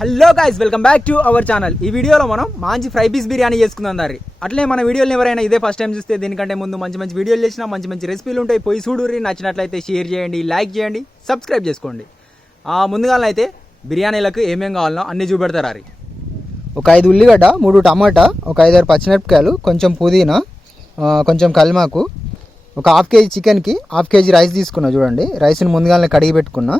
Hello guys, welcome back to our channel. ఈ వీడియోలో మనం మంచి ఫ్రై పీస్ బిర్యానీ చేసుకుందాం దారి. అట్లే మన వీడియోని ఎవరైనా ఇదే ఫస్ట్ టైం చూస్తే దీనికంటే ముందు మంచి వీడియోలు చేసినా మంచి రెసిపీలు ఉంటాయి. పోయి చూడుర్రి, నచ్చినట్లయితే షేర్ చేయండి, లైక్ చేయండి, సబ్స్క్రైబ్ చేసుకోండి. ముందుగా అయితే బిర్యానీలకు ఏమేం కావాలనో అన్నీ చూపెడతారు. ఒక 5 ఉల్లిగడ్డ, 3 టమాటా, ఒక 5-6 పచ్చిమిరపకాయలు, కొంచెం పుదీనా, కొంచెం కల్మాకు, ఒక హాఫ్ కేజీ చికెన్కి హాఫ్ కేజీ రైస్ తీసుకున్నా. చూడండి, రైస్ని ముందుగానే కడిగి పెట్టుకున్నా.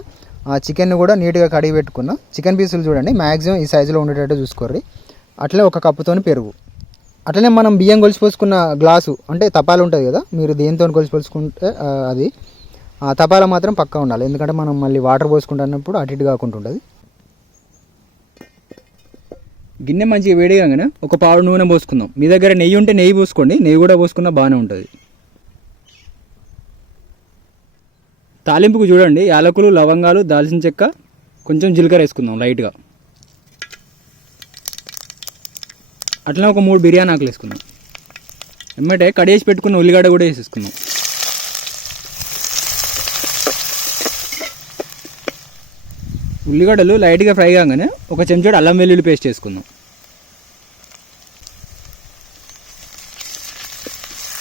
చికెన్ కూడా నీట్గా కడిగి పెట్టుకున్నా. చికెన్ పీసులు చూడండి మ్యాక్సిమం ఈ సైజులో ఉండేటట్టు చూసుకోర్రి. అట్లనే ఒక కప్పుతోని పెరుగు. అట్లనే మనం బియ్యం కొలిసిపోసుకున్న గ్లాసు అంటే తపాలు ఉంటుంది కదా, మీరు దేంతో కొలిసిపోసుకుంటే అది ఆ తపాల మాత్రం పక్కా ఉండాలి. ఎందుకంటే మనం మళ్ళీ వాటర్ పోసుకుంటున్నప్పుడు అటు ఇటు కాకుండా ఉంటుంది. గిన్నె మంచిగా వేడిగానే ఒక పావు నూనె పోసుకుందాం. మీ దగ్గర నెయ్యి ఉంటే నెయ్యి పోసుకోండి, నెయ్యి కూడా పోసుకున్నా బాగానే ఉంటుంది. తాలింపుకు చూడండి, యాలకులు, లవంగాలు, దాల్చిన చెక్క, కొంచెం జీలకర్ర వేసుకుందాం లైట్గా. అట్లనే ఒక 3 బిర్యానీ ఆకులు వేసుకుందాం. ఎమ్మటే కడిగేసి పెట్టుకున్న ఉల్లిగడ్డ కూడా వేసేసుకుందాం. ఉల్లిగడ్డలు లైట్గా ఫ్రై కాగానే ఒక చెంచాడు అల్లం వెల్లుల్లి పేస్ట్ వేసుకుందాం.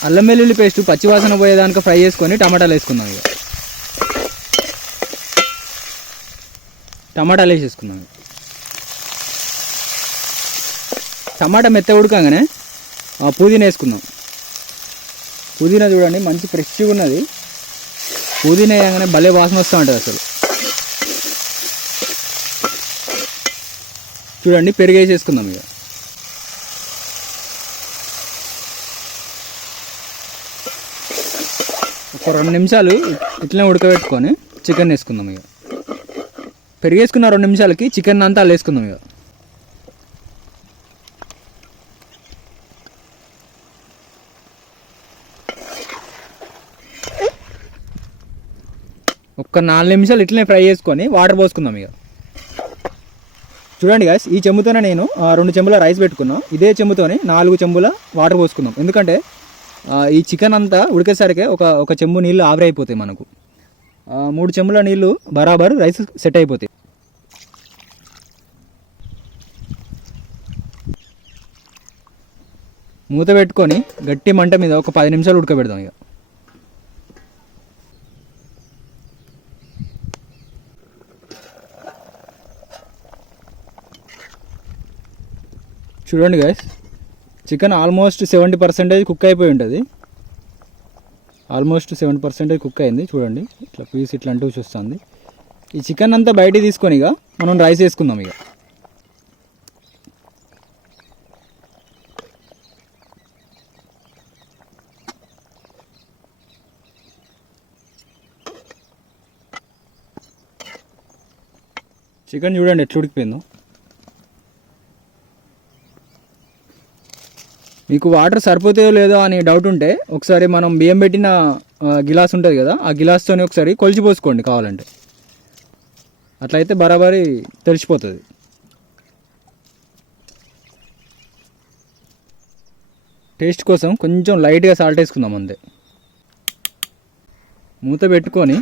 అల్లం వెల్లుల్లి పేస్ట్ పచ్చివాసన పోయేదానికి ఫ్రై చేసుకొని టమాటాలు వేసుకుందాం. ఇక టమాటాలు వేసేసుకుందాం. టమాటా మెత్త ఉడకగానే పుదీనా వేసుకుందాం. పుదీనా చూడండి మంచి ఫ్రెష్గా ఉన్నది. పుదీనా వేయగానే భలే వాసన వస్తూ ఉంటుంది అసలు. చూడండి, పెరుగు వేసేసుకుందాం. ఇక ఒక 2 నిమిషాలు ఇట్లనే ఉడకబెట్టుకొని చికెన్ వేసుకుందాం. ఇక పెరిగేసుకున్న 2 నిమిషాలకి చికెన్ అంతా వేసుకుందాం. ఇక ఒక్క 4 నిమిషాలు ఇట్లనే ఫ్రై చేసుకొని వాటర్ పోసుకుందాం. ఇక చూడండి గాయ్స్, ఈ చెంబుతోనే నేను 2 చెంబుల రైస్ పెట్టుకున్నాం. ఇదే చెంబుతోనే 4 చెంబుల వాటర్ పోసుకుందాం. ఎందుకంటే ఈ చికెన్ అంతా ఉడికేసరికి ఒక చెంబు నీళ్ళు ఆవిరైపోతాయి. మనకు 3 చెంబుల నీళ్ళు బరాబర్ రైస్ సెట్ అయిపోతాయి. మూత పెట్టుకొని గట్టి మంట మీద ఒక 10 నిమిషాలు ఉడకబెడదాం. ఇక చూడండి గాయ్స్, చికెన్ ఆల్మోస్ట్ 70% కుక్ అయిపోయి ఉంటుంది. ఆల్మోస్ట్ 70% కుక్ అయింది. చూడండి, ఇట్లా పీస్ ఇట్లా అంటూ చూస్తుంది. ఈ చికెన్ అంతా బయటికి తీసుకొని ఇక మనం రైస్ వేసుకుందాం. ఇక చికెన్ చూడండి ఎట్లా ఉడికిపోయిందో. మీకు వాటర్ సరిపోతాయో లేదో అని డౌట్ ఉంటే ఒకసారి మనం బియ్యం పెట్టిన గిలాస్ ఉంటుంది కదా, ఆ గిలాస్తోనే ఒకసారి కొలిచిపోసుకోండి కావాలంటే. అట్లయితే బరాబరి తెలిసిపోతుంది. టేస్ట్ కోసం కొంచెం లైట్గా సాల్ట్ వేసుకుందాం అంతే. మూత పెట్టుకొని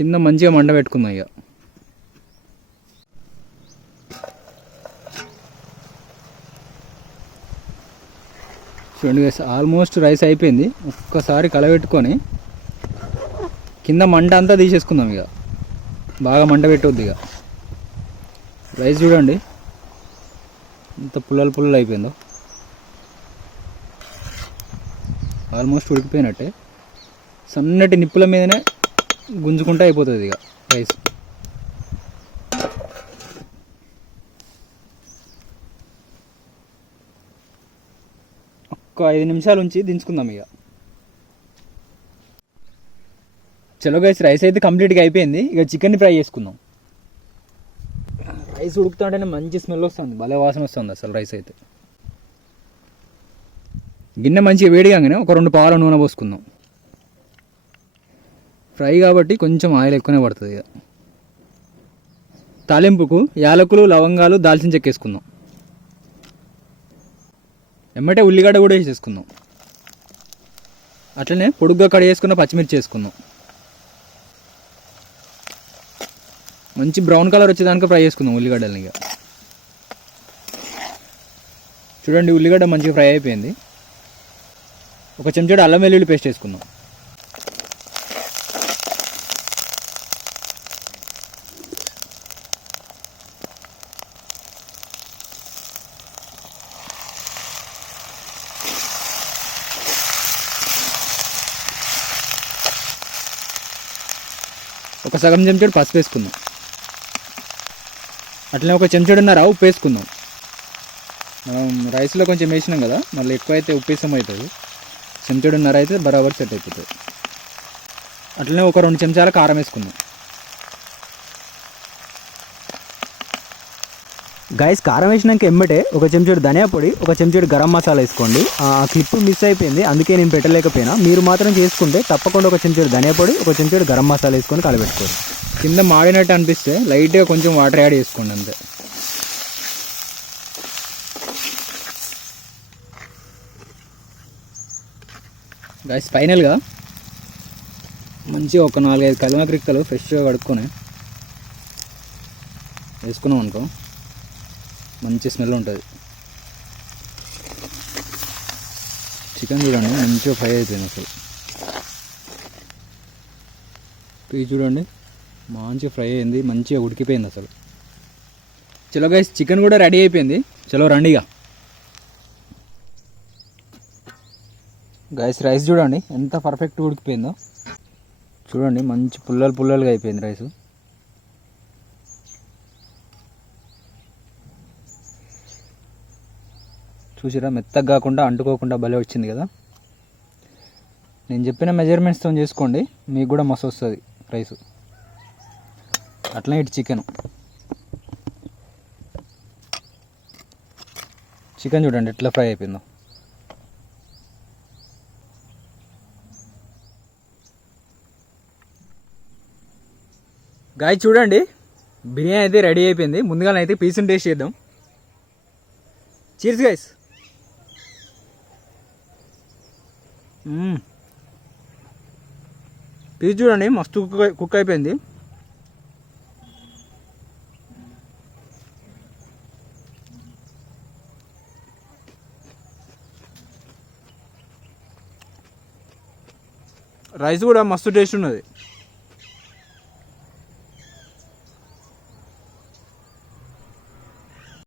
కింద మంచిగా మంట పెట్టుకుందాం. ఇక చూడండి, ఆల్మోస్ట్ రైస్ అయిపోయింది. ఒక్కసారి కలబెట్టుకొని కింద మంట అంతా తీసేసుకుందాం. ఇక బాగా మంట పెట్టవద్దు. ఇక రైస్ చూడండి ఎంత పుల్లలు అయిపోయిందో. ఆల్మోస్ట్ ఉడికిపోయినట్టే. సన్నటి నిప్పుల మీదనే గుంజుకుంటూ అయిపోతుంది ఇక రైస్. ఒక 5 నిమిషాలు ఉంచి దించుకుందాం. ఇక చలో గైస్, రైస్ అయితే కంప్లీట్గా అయిపోయింది. ఇక చికెన్ని ఫ్రై చేసుకుందాం. రైస్ ఉడుకుతుంటేనే మంచి స్మెల్ వస్తుంది, భలే వాసన వస్తుంది అసలు రైస్ అయితే. గిన్నె మంచిగా వేడిగానే ఒక 2 పావుల నూనె పోసుకుందాం. ఫ్రై కాబట్టి కొంచెం ఆయిల్ ఎక్కువనే పడుతుంది. ఇక తాలింపుకు యాలకులు, లవంగాలు, దాల్చిన చెక్క వేసుకుందాం. ఎమ్మటే ఉల్లిగడ్డ కూడా వేసేసుకుందాం. అట్లనే పొడుగ్గా కడిగేసుకున్న పచ్చిమిర్చి వేసుకుందాం. మంచి బ్రౌన్ కలర్ వచ్చేదానికి ఫ్రై చేసుకుందాం ఉల్లిగడ్డలని. ఇక చూడండి ఉల్లిగడ్డ మంచిగా ఫ్రై అయిపోయింది. ఒక చెంచాడు అల్లం వెల్లుల్లి పేస్ట్ వేసుకుందాం. ఒక సగం చెంచాడు పసుపు వేసుకుందాం. అట్లనే ఒక చెంచాడున్నర ఉప్పు వేసుకుందాం. మనం రైస్లో కొంచెం వేసినాం కదా, మళ్ళీ ఎక్కువ అయితే ఉప్పు వేసాం అవుతుంది. చెంచాడున్నర అయితే బరాబర్ సెట్ అయిపోతుంది. అట్లనే ఒక 2 చెంచాల కారం వేసుకుందాం. గైస్ కారం వేసినాక ఎమ్మటే ఒక చెంచాడు ధనియా పొడి, ఒక చెంచాడు గరం మసాలా వేసుకోండి. ఆ క్లిప్ మిస్ అయిపోయింది, అందుకే నేను పెట్టలేకపోయినా. మీరు మాత్రం చేసుకుంటే తప్పకుండా ఒక చెంచాడు ధనియా పొడి, ఒక చెంచాడు గరం మసాలా వేసుకొని కలబెట్టుకోండి. కింద మాడినట్టు అనిపిస్తే లైట్గా కొంచెం వాటర్ యాడ్ చేసుకోండి అంతే. గైస్ ఫైనల్గా మంచిగా ఒక 4-5 కల్మాకు రిక్కలు ఫ్రెష్గా కడుక్కొని వేసుకున్నాం అనుకో, మంచి స్మెల్ ఉంటుంది. చికెన్ చూడండి మంచిగా ఫ్రై అయిపోయింది అసలు. ఇది చూడండి మంచిగా ఫ్రై అయింది, మంచిగా ఉడికిపోయింది అసలు. చలో గైస్ చికెన్ కూడా రెడీ అయిపోయింది. చలో రండిగా. గైస్ రైస్ చూడండి ఎంత పర్ఫెక్ట్ ఉడికిపోయిందో. చూడండి మంచి పుల్లలుగా అయిపోయింది రైసు. చూసిరా మెత్తగా కాకుండా అంటుకోకుండా భలే వచ్చింది కదా. నేను చెప్పిన మెజర్మెంట్స్తో చేసుకోండి, మీకు కూడా మస్తు వస్తుంది రైసు. అట్లనే ఇటు చికెన్ చూడండి ఎట్లా ఫ్రై అయిపోయిందో. గాయ చూడండి బిర్యానీ అయితే రెడీ అయిపోయింది. ముందుగానే అయితే పీసుని టేస్ట్ చేద్దాం. Cheers guys. పీస్ చూడండి మస్తు కుక్ అయిపోయింది. రైస్ కూడా మస్తు టేస్ట్ ఉన్నది.